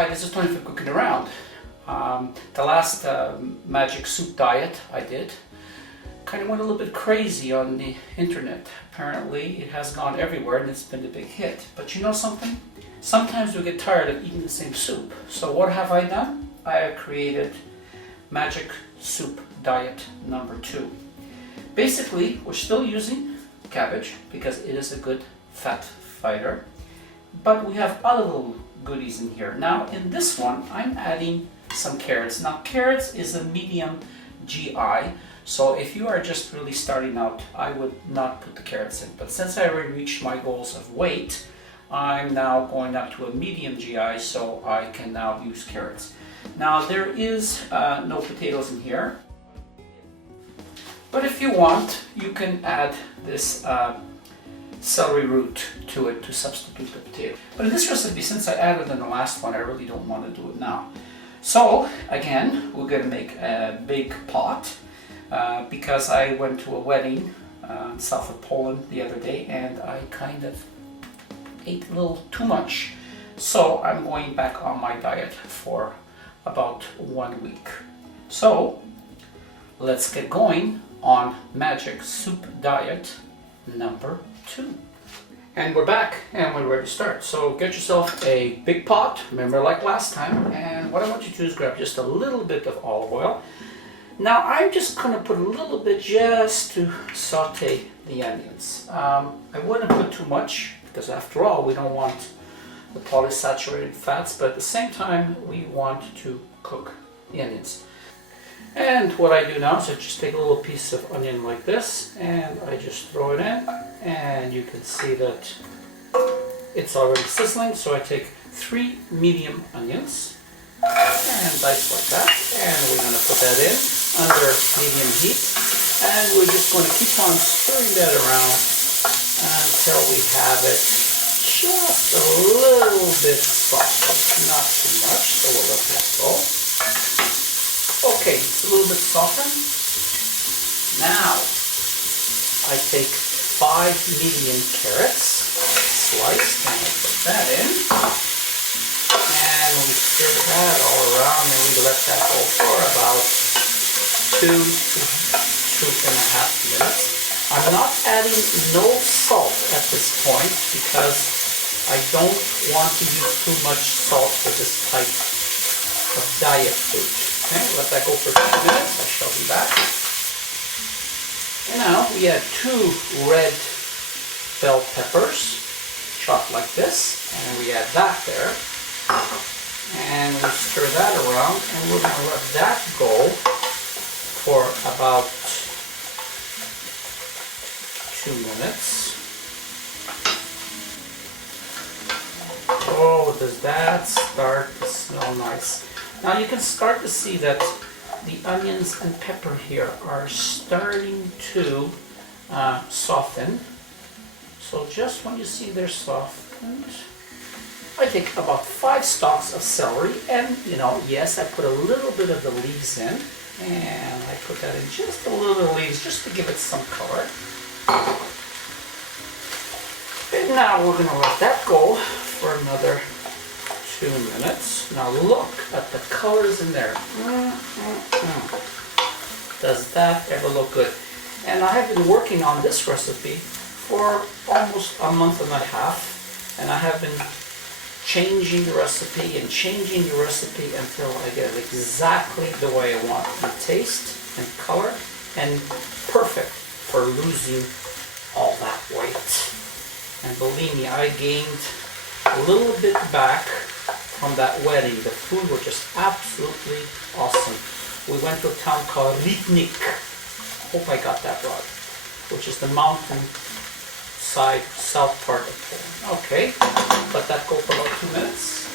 Hi, this is Tony from Cooking Around. The last magic soup diet I did kind of went a little bit crazy on the internet. Apparently it has gone everywhere and it's been a big hit. But you know something? Sometimes we get tired of eating the same soup. So what have I done? I have created Magic Soup Diet number 2. Basically, we're still using cabbage because it is a good fat fighter. But we have other little goodies in here. Now in this one, I'm adding some carrots. Now carrots is a medium GI, so if you are just really starting out, I would not put the carrots in. But since I already reached my goals of weight, I'm now going up to a medium GI, so I can now use carrots. Now there is no potatoes in here, but if you want, you can add this celery root to it to substitute the potato. But in this recipe, since I added in the last one, I really don't want to do it now. So again, we're going to make a big pot because I went to a wedding south of Poland the other day and I kind of ate a little too much. So I'm going back on my diet for about 1 week. So let's get going on Magic Soup Diet number 2. And we're back and we're ready to start. So get yourself a big pot, remember like last time, and what I want you to do is grab just a little bit of olive oil. Now I'm just going to put a little bit just to saute the onions. I wouldn't put too much because after all we don't want the polysaturated fats, but at the same time we want to cook the onions. And what I do now is I just take a little piece of onion like this and I just throw it in, and you can see that it's already sizzling. So I take 3 medium onions and dice like that, and we're going to put that in under medium heat, and we're just going to keep on stirring that around until we have it just a little bit soft, not too much, so we'll let that go. Okay, it's a little bit softened. Now I take 5 medium carrots sliced and I put that in, and we stir that all around and we let that go for about 2 to 2.5 minutes. I'm not adding no salt at this point because I don't want to use too much salt for this type of diet food. Okay, let that go for 2 minutes. I shall be back. And now we add 2 red bell peppers, chopped like this, and we add that there. And we stir that around, and we're going to let that go for about 2 minutes. Oh, does that start to smell nice? Now you can start to see that the onions and pepper here are starting to soften. So just when you see they're softened, I take about 5 stalks of celery, and yes, I put a little bit of the leaves in, and I put that in just a little bit of leaves just to give it some color. And now we're going to let that go for another 2 minutes. Now look at the colors in there. Does that ever look good? And I have been working on this recipe for almost a month and a half, and I have been changing the recipe and changing the recipe until I get it exactly the way I want it in taste and color, and perfect for losing all that weight. And believe me, I gained a little bit back from that wedding. The food was just absolutely awesome. We went to a town called Rybnik. Hope I got that right. Which is the mountain side south part of Poland. Okay, let that go for about 2 minutes.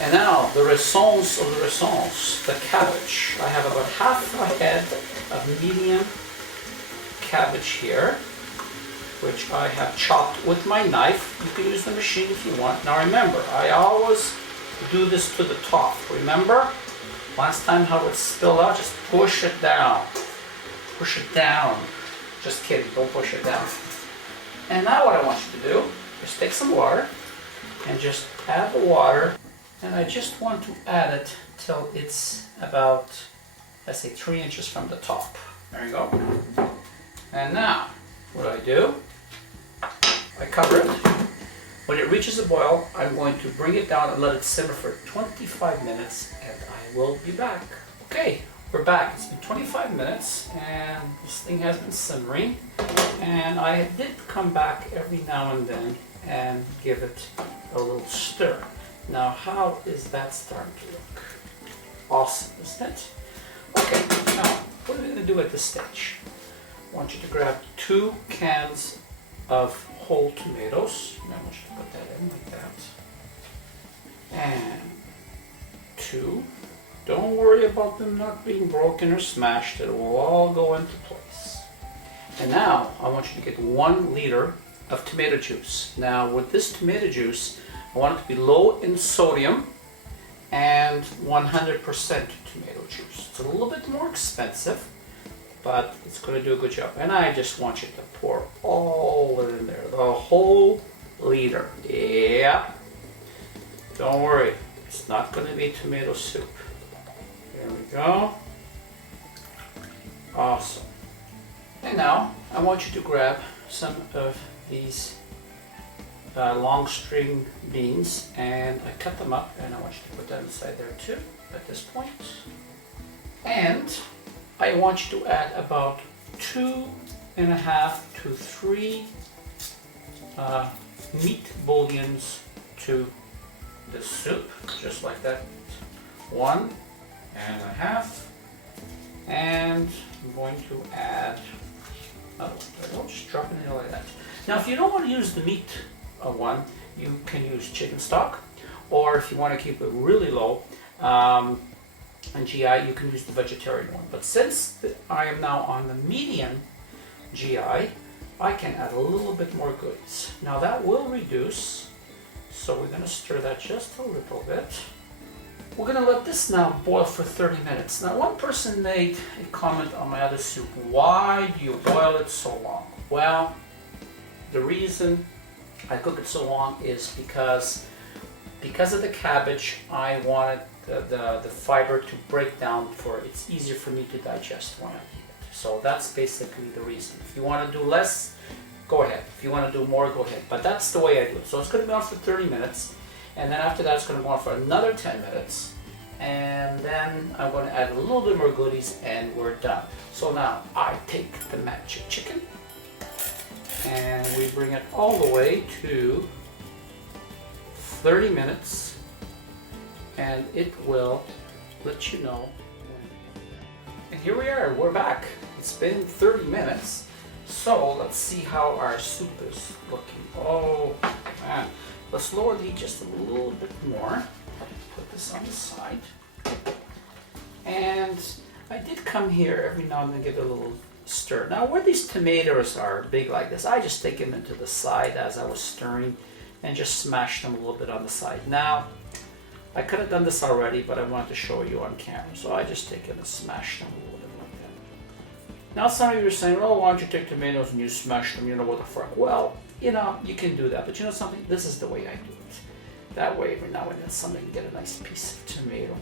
And now the raisons of the raisons, the cabbage. I have about half a head of medium cabbage here, which I have chopped with my knife. You can use the machine if you want. Now remember, I always do this to the top. Remember? Last time how it spilled out, just push it down. Push it down. Just kidding, don't push it down. And now what I want you to do is take some water and just add the water And I just want to add it till it's about, let's say, 3 inches from the top. There you go. And now, what I do, I cover it. When it reaches a boil, I'm going to bring it down and let it simmer for 25 minutes, and I will be back. Okay, we're back. It's been 25 minutes, and this thing has been simmering. And I did come back every now and then and give it a little stir. Now, how is that starting to look? Awesome, isn't it? Okay, now, what are we going to do at this stage? I want you to grab 2 cans of whole tomatoes. And I want you to put that in like that. And 2. Don't worry about them not being broken or smashed. It will all go into place. And now, I want you to get 1 liter of tomato juice. Now, with this tomato juice, I want it to be low in sodium and 100% tomato juice. It's a little bit more expensive, but it's going to do a good job. And I just want you to pour all of it in there, the whole liter. Yeah. Don't worry, it's not going to be tomato soup. There we go. Awesome. And now I want you to grab some of these long string beans, and I cut them up, and I want you to put that inside there too at this point. And I want you to add about 2.5 to 3 meat bouillons to the soup, just like that. 1.5, and I'm going to add, I'll just drop it in like that. Now, if you don't want to use the meat one, you can use chicken stock, or if you want to keep it really low in GI, you can use the vegetarian one. But since I am now on the medium GI, I can add a little bit more goodies. Now that will reduce, so we're going to stir that just a little bit. We're going to let this now boil for 30 minutes. Now, one person made a comment on my other soup, why do you boil it so long? Well, the reason I cook it so long is because of the cabbage. I wanted the fiber to break down, for it's easier for me to digest when I eat it. So that's basically the reason. If you want to do less, go ahead. If you want to do more, go ahead. But that's the way I do it. So it's going to be on for 30 minutes, and then after that it's going to go on for another 10 minutes, and then I'm going to add a little bit more goodies, and we're done. So now I take the magic chicken, and we bring it all the way to 30 minutes, and it will let you know when. And here we are, we're back. It's been 30 minutes, so let's see how our soup is looking. Oh man, let's lower the heat just a little bit more. Put this on the side. And I did come here every now and then, give it a little stir. Now, where these tomatoes are big like this, I just take them into the side as I was stirring and just smash them a little bit on the side. Now, I could have done this already, but I wanted to show you on camera, so I just take them and smash them a little bit like that. Now, some of you are saying, oh, why don't you take tomatoes and you smash them, you know, what the fuck? Well, you know, you can do that, but you know something? This is the way I do it. That way, every now and then, somebody can get a nice piece of tomato.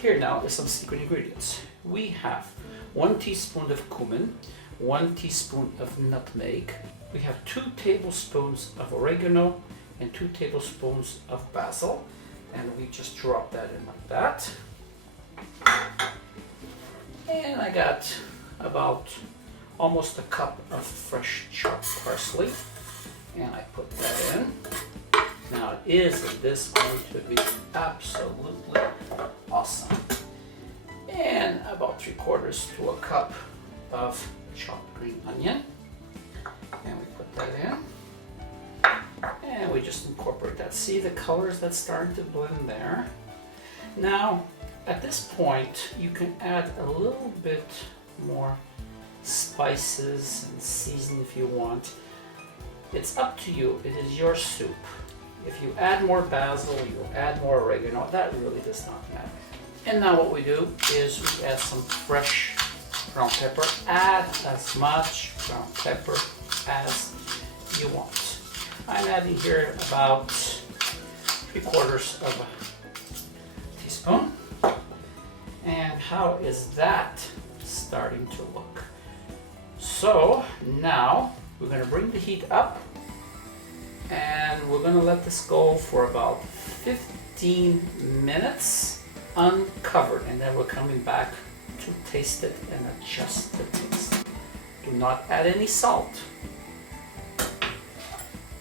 Here now is some secret ingredients. We have 1 teaspoon of cumin, 1 teaspoon of nutmeg. We have 2 tablespoons of oregano and 2 tablespoons of basil. And we just drop that in like that. And I got about almost a cup of fresh chopped parsley. And I put that in. Now, isn't this going to be absolutely awesome? And about 3/4 to a cup of chopped green onion. And we put that in. And we just incorporate that. See the colors that's starting to blend there? Now, at this point, you can add a little bit more spices and seasoning if you want. It's up to you. It is your soup. If you add more basil, you add more oregano, that really does not matter. And now what we do is we add some fresh ground pepper. Add as much ground pepper as you want. I'm adding here about 3/4 of a tablespoon. And how is that starting to look? So now we're going to bring the heat up and we're going to let this go for about 15 minutes uncovered, and then we're coming back to taste it and adjust the taste. Do not add any salt.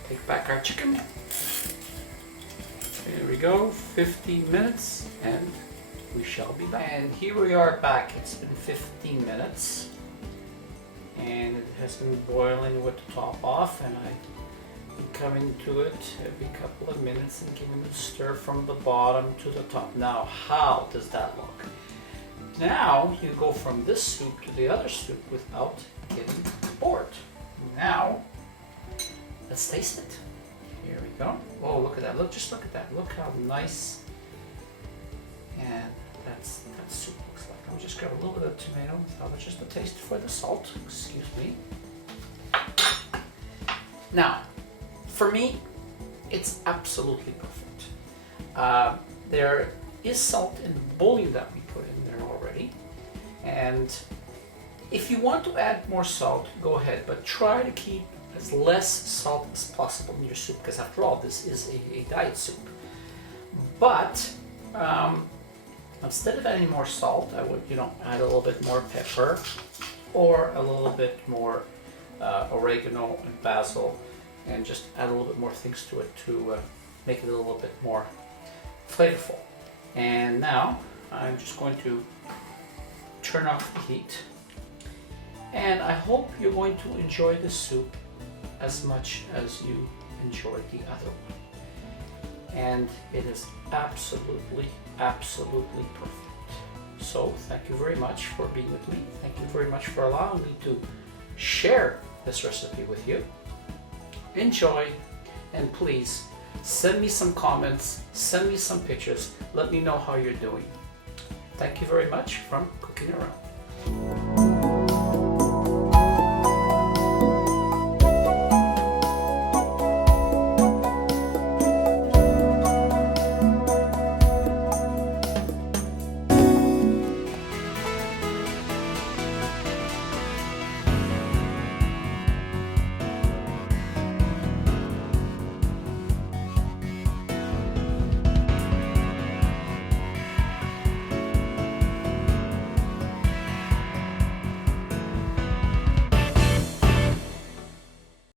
Take back our chicken. Here we go, 15 minutes and we shall be back. And here we are back. It's been 15 minutes and it has been boiling with the top off, and I'm coming to it every couple of minutes and giving it a stir from the bottom to the top. Now, how does that look? Now you go from this soup to the other soup without getting bored. Now, let's taste it. Here we go. Oh, look at that. Just look at that. Look how nice and that soup looks like. I'll just grab a little bit of tomato. That's just a taste for the salt. Excuse me. Now, for me, it's absolutely perfect. There is salt in the bouillon that we put in there already. And if you want to add more salt, go ahead, but try to keep as less salt as possible in your soup, because after all, this is a diet soup. But instead of adding more salt, I would, add a little bit more pepper or a little bit more oregano and basil, and just add a little bit more things to it to make it a little bit more flavorful. And now I'm just going to turn off the heat, and I hope you're going to enjoy this soup as much as you enjoyed the other one. And it is absolutely, absolutely perfect. So thank you very much for being with me. Thank you very much for allowing me to share this recipe with you. Enjoy, and please send me some comments, send me some pictures, let me know how you're doing. Thank you very much from Cooking Around.